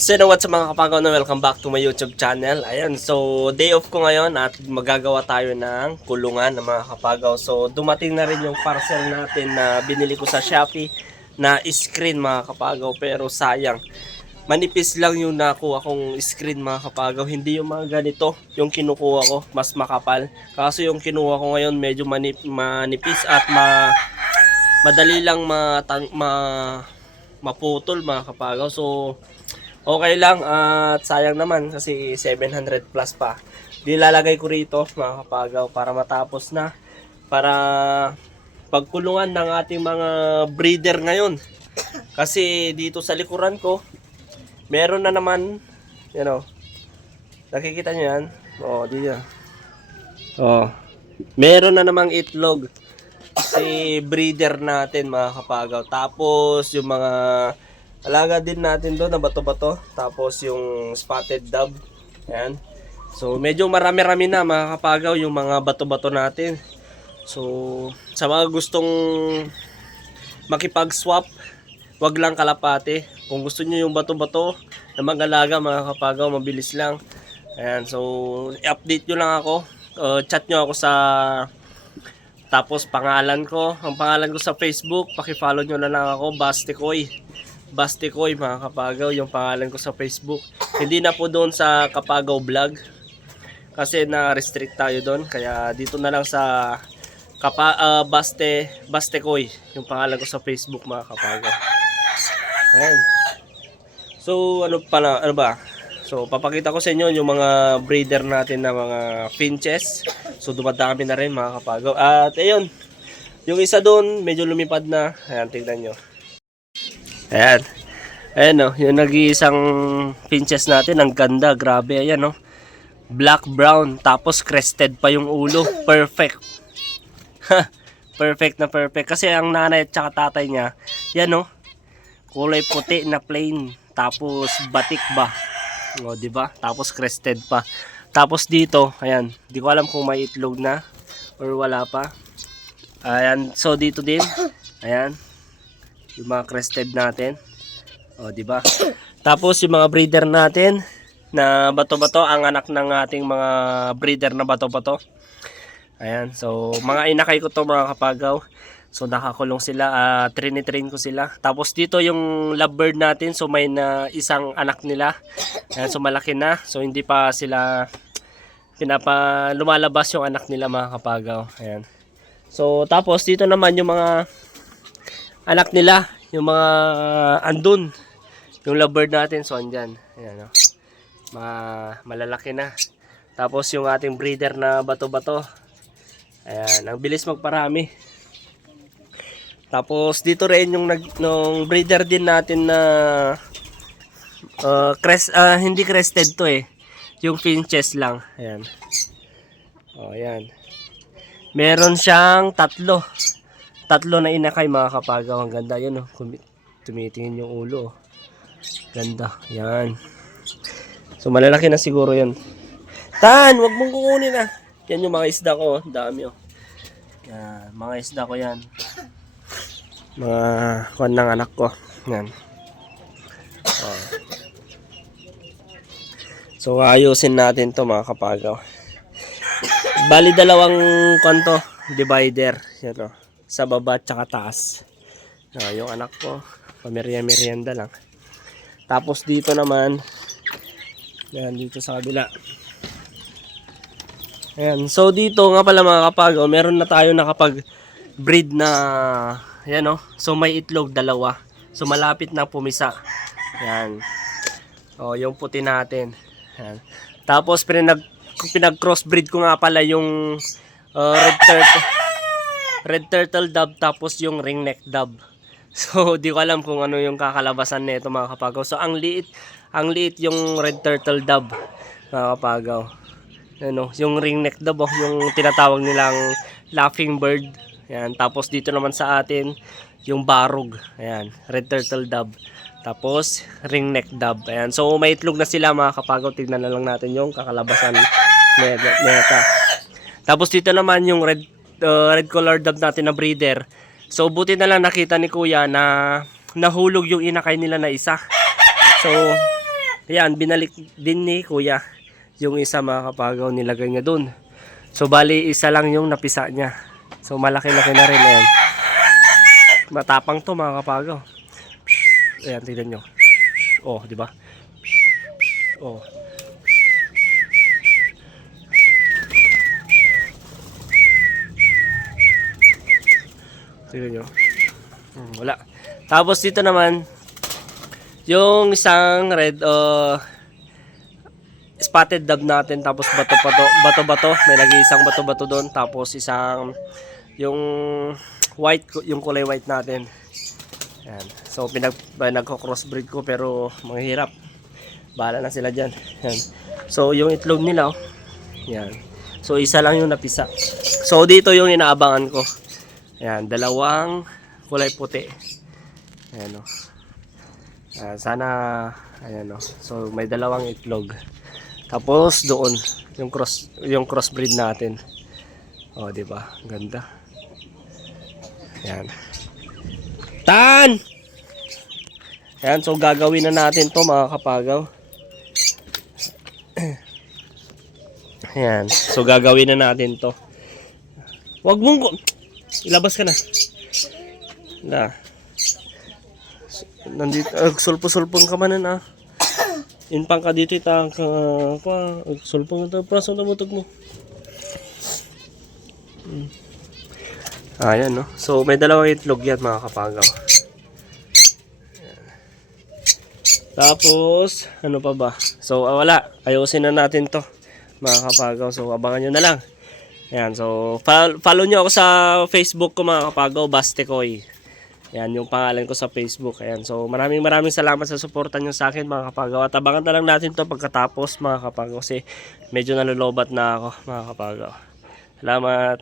So what's up mga kapagaw na welcome back to my YouTube channel. Ayan, so day off ko ngayon at magagawa tayo ng kulungan ng mga kapagaw. So dumating na rin yung parcel natin na binili ko sa Shopee na screen mga kapagaw. Pero sayang, manipis lang yung nakuha kong screen mga kapagaw. Hindi yung mga ganito yung kinukuha ko, mas makapal. Kaso yung kinuha ko ngayon medyo manipis at madali lang maputol mga kapagaw. So okay lang at sayang naman kasi 700 plus pa. Dilalagay ko rito mga kapagaw para matapos na. Para pagkulungan ng ating mga breeder ngayon. Kasi dito sa likuran ko, meron na naman, nakikita nyo yan? Oo, dito. Oo, meron na namang itlog si breeder natin mga kapagaw. Tapos yung mga alaga din natin doon na bato-bato. Tapos yung spotted dove. Ayan. So medyo marami-rami na mga kapagaw yung mga bato-bato natin. So sa mga gustong makipag-swap, wag lang kalapate. Kung gusto niyo yung bato-bato na mag-alaga mga kapagaw, mabilis lang. Ayan. So i-update nyo lang ako. Chat nyo ako sa tapos pangalan ko. Ang pangalan ko sa Facebook, paki-follow nyo na lang ako, Bastikoy mga kapagaw, yung pangalan ko sa Facebook. Hindi na po doon sa Kapagaw Vlog kasi na-restrict tayo doon. Kaya dito na lang sa Bastikoy yung pangalan ko sa Facebook mga kapagaw. Ayan. So ano ba? So papakita ko sa inyo yung mga breeder natin na mga finches. So dumadami na rin mga kapagaw. At ayun, yung isa doon medyo lumipad na. Ayan, tingnan nyo. Ayan. Ayan o, yung nag-iisang pinches natin. Ang ganda, grabe. Ayan o. Black brown. Tapos crested pa yung ulo. Perfect. Perfect na perfect. Kasi ang nanay at saka tatay niya, yan o. Kulay puti na plain. Tapos batik ba? O, diba? Tapos crested pa. Tapos dito, ayan. Di ko alam kung may itlog na or wala pa. Ayan. So dito din. Ayan. Yung mga crested natin. O, di ba? Tapos yung mga breeder natin na bato-bato, ang anak ng ating mga breeder na bato-bato. Ayan. So, mga inakay ko to mga kapagaw. So, nakakulong sila. Train ko sila. Tapos dito yung lovebird natin. So, may na isang anak nila. Ayan. So, malaki na. So, hindi pa sila lumalabas yung anak nila mga kapagaw. Ayan. So, tapos dito naman yung mga anak nila, yung mga andun, yung lovebird natin, so andyan, ayan, malalaki na. Tapos yung ating breeder na bato-bato, ayan, ang bilis magparami. Tapos dito rin yung nung breeder din natin na hindi crested to yung finches lang, ayan. O, ayan, meron siyang tatlo na inakay mga kapagaw. Ang ganda yan, tumitingin yung ulo. Ganda, yan. So malalaki na siguro yan. Tan, wag mong kukunin na. Yan yung mga isda ko, dami yan, mga isda ko yan. Mga kuwan ng anak ko. Yan. So ayusin natin to mga kapagaw. Bali dalawang kanto divider, yan sa baba at saka taas. Yung anak ko, pamerienda lang. Tapos dito naman, yan, dito sa kabila. Ayan, so dito nga pala mga kapagaw, meron na tayo nakapag-breed na, yan so may itlog dalawa. So malapit na pumisa. Yan. Yung puti natin. Yan. Tapos pinag-crossbreed ko nga pala yung red turtle dove tapos yung ringneck dove. So di ko alam kung ano yung kakalabasan nito mga kapagaw. So ang liit yung red turtle dove mga kapagaw. Yung ringneck dove yung tinatawag nilang laughing bird. Ayan, tapos dito naman sa atin yung barog. Ayan, red turtle dove. Tapos ringneck dove. Ayan, so may itlog na sila mga kapagaw. Tignan na lang natin yung kakalabasan neta. Tapos dito naman yung red color dove natin na breeder. So buti na lang nakita ni kuya na nahulog yung inakay nila na isa. So Ayan, binalik din ni kuya. Yung isa mga kapagaw, nilagay niya dun. So bali, isa lang yung napisa niya. So malaki-laki na rin. Ayan. Matapang to mga kapagaw. Ayan, tignan nyo. Oh, di ba? Oh. Tignan nyo. Wala. Tapos dito naman, yung isang red spotted dove natin, tapos bato-bato, may nag-iisang bato-bato doon, tapos isang yung white, yung kulay white natin. Yan. So nagko-crossbreed ko pero manghihirap. Bahala na sila diyan. Yan. So yung itlog nila, oh. Yan. So isa lang yung napisa. So dito yung inaabangan ko. Yan, dalawang kulay puti. Ayan, oh. Sana ayan, oh. So may dalawang itlog. Tapos doon yung crossbreed natin. Oh, di ba? Ganda. Ayan. Tan! Ayan, so gagawin na natin to mga kapagaw. Ayan, so gagawin na natin to. Wag mong ilabas ka na. Na. Nandito, sulpo-sulpon ka man na. Inpang ka dito itang ka sulpong ito. Praso na butog mo. Ayan, no? So may dalawang itlog yan mga kapagaw. Tapos, ano pa ba? So, wala. Ayusin na natin to, mga kapagaw. So, abangan nyo na lang. Ayan, so, follow nyo ako sa Facebook ko, mga kapagaw, Bastecoy. Ayan, yung pangalan ko sa Facebook. Ayan, so, maraming salamat sa suporta nyo sa akin, mga kapagaw. At abangan na lang natin to pagkatapos, mga kapagaw. Kasi, medyo nalulobat na ako, mga kapagaw. Salamat.